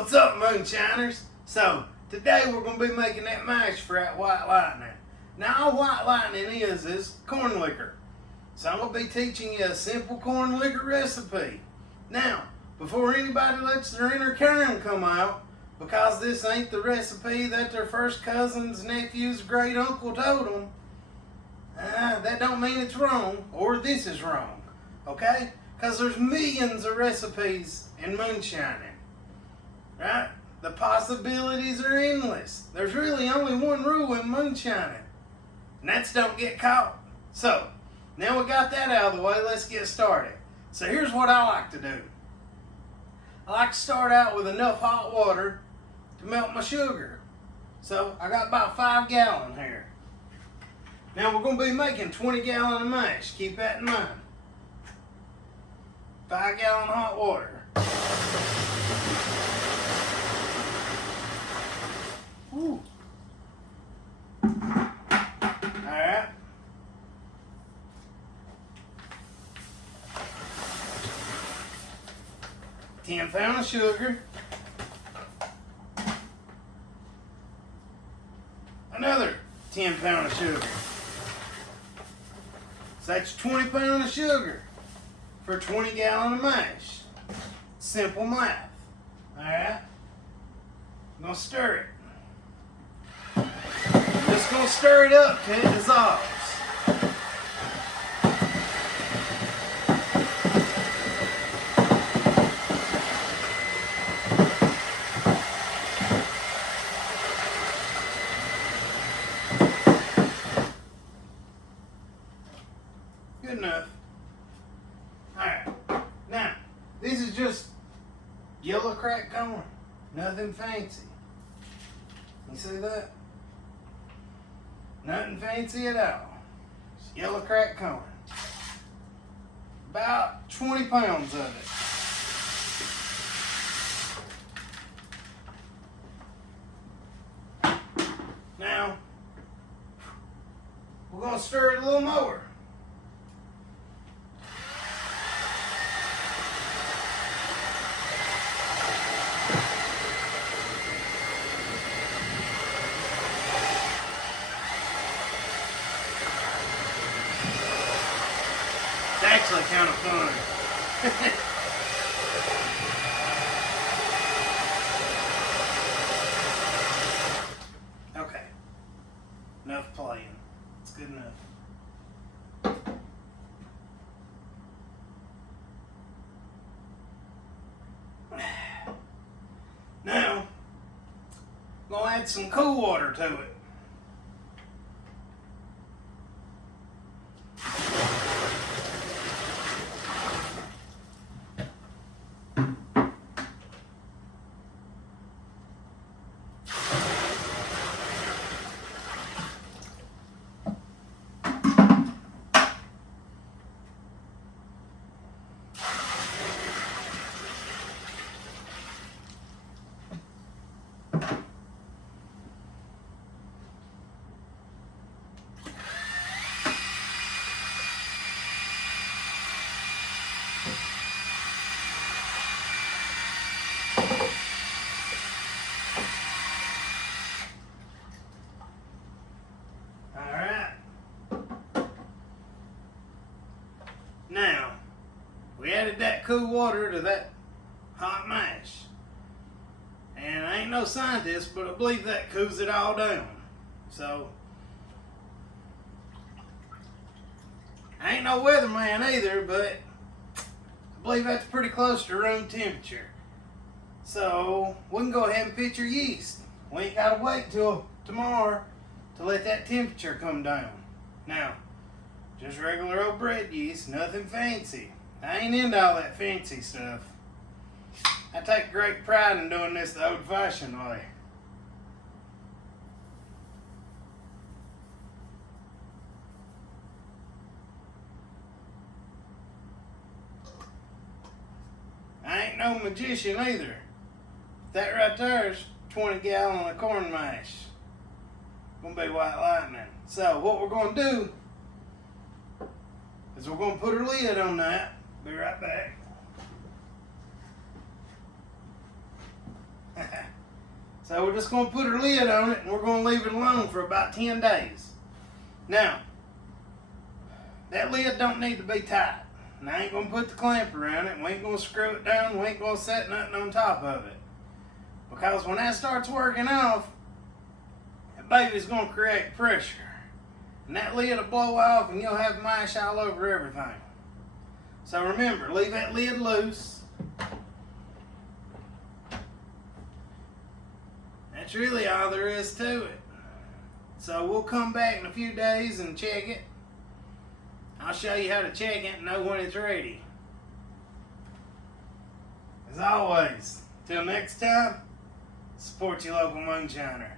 What's up, Moonshiners? So, today we're going to be making that mash for that white lightning. Now, all white lightning is corn liquor. So I'm going to be teaching you a simple corn liquor recipe. Now, before anybody lets their inner Karen come out, because this ain't the recipe that their first cousin's nephew's great uncle told them, that don't mean it's wrong, or this is wrong, okay? Because there's millions of recipes in moonshining. Right? The possibilities are endless. There's really only one rule in moonshining, and that's don't get caught. So, now we got that out of the way, let's get started. So here's what I like to do. I like to start out with enough hot water to melt my sugar. So I got about 5 gallons here. Now we're going to be making 20 gallons of mash, keep that in mind. 5 gallon hot water. Ooh. Alright. £10 of sugar. Another 10 pounds of sugar. So that's 20 pounds of sugar for 20 gallons of mash. Simple math. Alright? I'm going to stir it. Just going to stir it up till it dissolves. Good enough. Alright. Now, this is just yellow cracked corn. Nothing fancy. You see that? Nothing fancy at all. It's yellow cracked corn. About 20 pounds of it. Now, we're going to stir it a little more. It's actually kind of fun. Okay. Enough playing. It's good enough. Now, I'm going to add some cool water to it. Now, we added that cool water to that hot mash. And I ain't no scientist, but I believe that cools it all down. So, I ain't no weatherman either, but I believe that's pretty close to room temperature. So, we can go ahead and pitch your yeast. We ain't gotta wait till tomorrow to let that temperature come down. Now, just regular old bread yeast, nothing fancy. I ain't into all that fancy stuff. I take great pride in doing this the old-fashioned way. I ain't no magician either. That right there is 20 gallons of corn mash. Gonna be white lightning. So what we're gonna do is we're going to put a lid on that. Be right back. So we're just going to put our lid on it and we're going to leave it alone for about 10 days. Now, that lid don't need to be tight. And I ain't going to put the clamp around it. We ain't going to screw it down. We ain't going to set nothing on top of it. Because when that starts working off, that baby's going to create pressure. And that lid will blow off and you'll have mash all over everything. So remember, leave that lid loose. That's really all there is to it. So we'll come back in a few days and check it. I'll show you how to check it and know when it's ready. As always, till next time, support your local moonshiner.